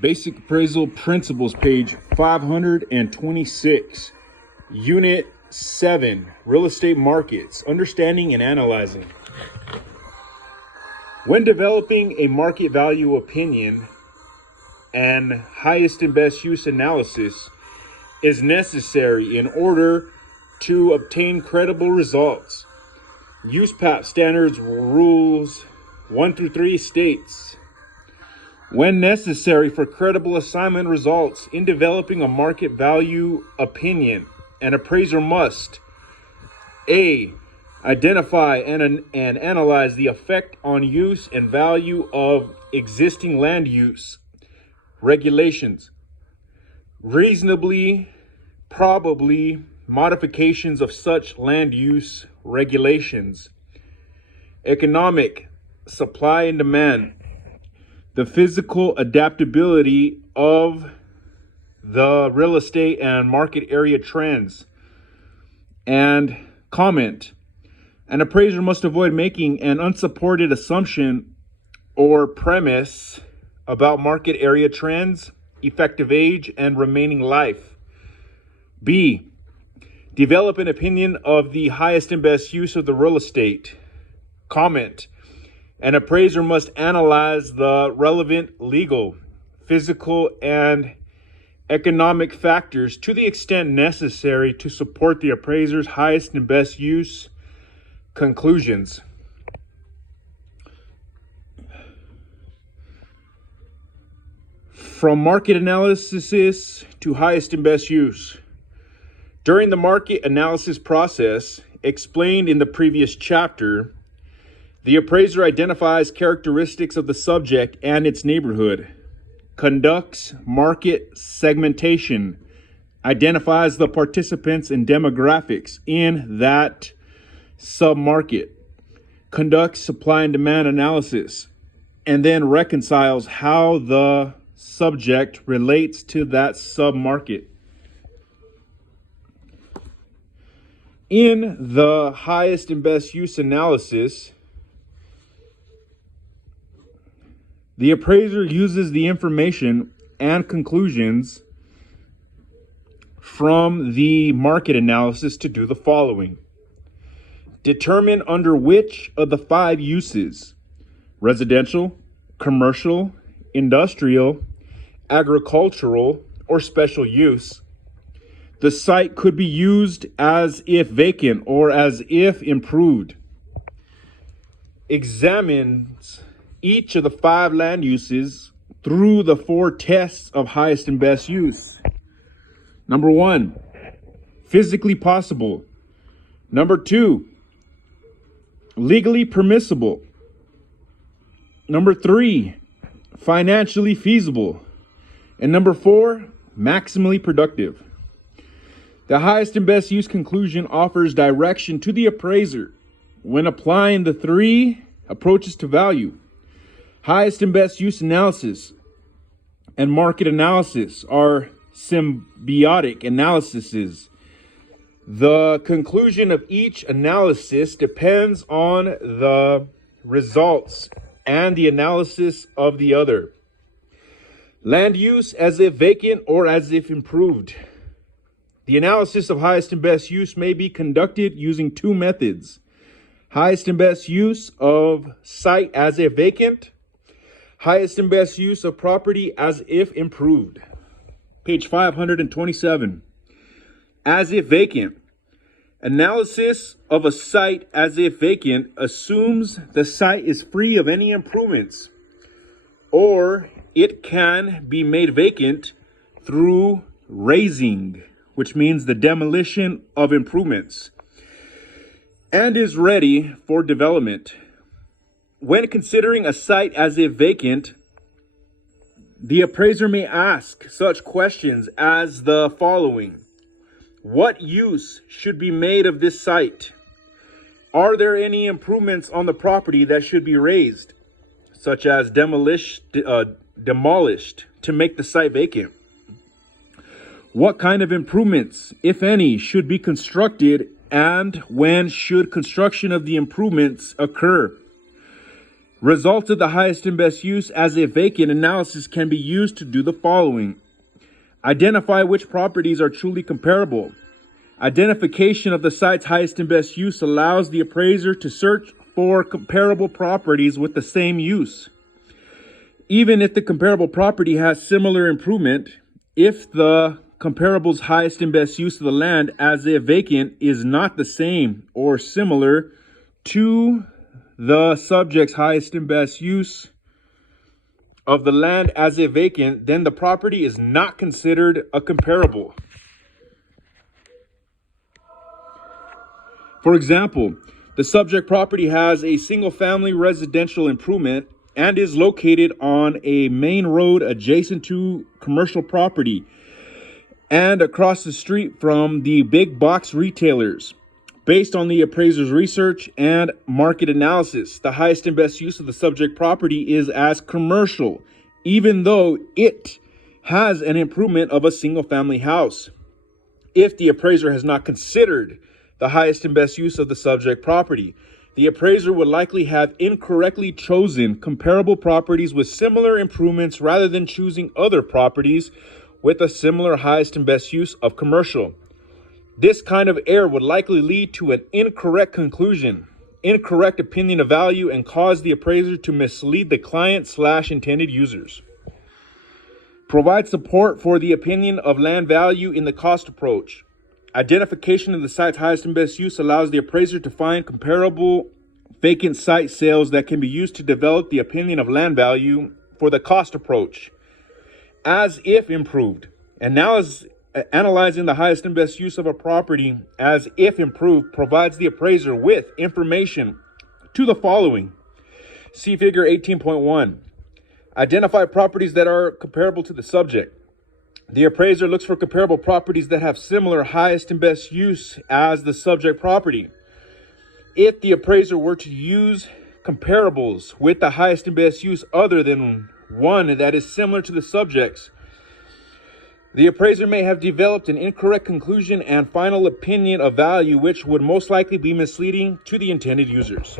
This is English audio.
Basic Appraisal Principles, page 526. Unit 7, Real Estate Markets, Understanding and Analyzing. When developing a market value opinion, an highest and best use analysis is necessary in order to obtain credible results. USPAP Standards Rules 1 through 3 states, when necessary for credible assignment results in developing a market value opinion, an appraiser must A. Identify and analyze the effect on use and value of existing land use regulations, reasonably probably modifications of such land use regulations, economic supply and demand, the physical adaptability of the real estate and market area trends, and comment. An appraiser must avoid making an unsupported assumption or premise about market area trends, effective age, and remaining life. B. Develop an opinion of the highest and best use of the real estate. Comment. An appraiser must analyze the relevant legal, physical, and economic factors to the extent necessary to support the appraiser's highest and best use conclusions. From market analysis to highest and best use. During the market analysis process explained in the previous chapter, the appraiser identifies characteristics of the subject and its neighborhood, conducts market segmentation, identifies the participants and demographics in that submarket, conducts supply and demand analysis, and then reconciles how the subject relates to that submarket. In the highest and best use analysis, the appraiser uses the information and conclusions from the market analysis to do the following. Determine under which of the 5 uses, residential, commercial, industrial, agricultural, or special use, the site could be used as if vacant or as if improved. Examines each of the 5 land uses through the 4 tests of highest and best use. Number 1, physically possible. Number 2, legally permissible. Number 3, financially feasible. And number 4, maximally productive. The highest and best use conclusion offers direction to the appraiser when applying the 3 approaches to value. Highest and best use analysis and market analysis are symbiotic analyses. The conclusion of each analysis depends on the results and the analysis of the other. Land use as if vacant or as if improved. The analysis of highest and best use may be conducted using 2 methods. Highest and best use of site as if vacant. Highest and best use of property as if improved. Page 527. As if vacant. Analysis of a site as if vacant assumes the site is free of any improvements, or it can be made vacant through razing, which means the demolition of improvements, and is ready for development. When considering a site as if vacant, the appraiser may ask such questions as the following. What use should be made of this site? Are there any improvements on the property that should be razed, such as demolished to make the site vacant? What kind of improvements, if any, should be constructed, and when should construction of the improvements occur? Results of the highest and best use as if vacant analysis can be used to do the following. Identify which properties are truly comparable. Identification of the site's highest and best use allows the appraiser to search for comparable properties with the same use. Even if the comparable property has similar improvement, if the comparable's highest and best use of the land as if vacant is not the same or similar to the subject's highest and best use of the land as if vacant, then the property is not considered a comparable. For example, the subject property has a single-family residential improvement and is located on a main road adjacent to commercial property and across the street from the big box retailers. Based on the appraiser's research and market analysis, the highest and best use of the subject property is as commercial, even though it has an improvement of a single-family house. If the appraiser has not considered the highest and best use of the subject property, the appraiser would likely have incorrectly chosen comparable properties with similar improvements rather than choosing other properties with a similar highest and best use of commercial. This kind of error would likely lead to an incorrect conclusion, incorrect opinion of value, and cause the appraiser to mislead the client/intended users. Provide support for the opinion of land value in the cost approach. Identification of the site's highest and best use allows the appraiser to find comparable vacant site sales that can be used to develop the opinion of land value for the cost approach. As if improved. Analyzing the highest and best use of a property as if improved provides the appraiser with information to the following. See Figure 18.1. Identify properties that are comparable to the subject. The appraiser looks for comparable properties that have similar highest and best use as the subject property. If the appraiser were to use comparables with the highest and best use other than one that is similar to the subject's, the appraiser may have developed an incorrect conclusion and final opinion of value, which would most likely be misleading to the intended users.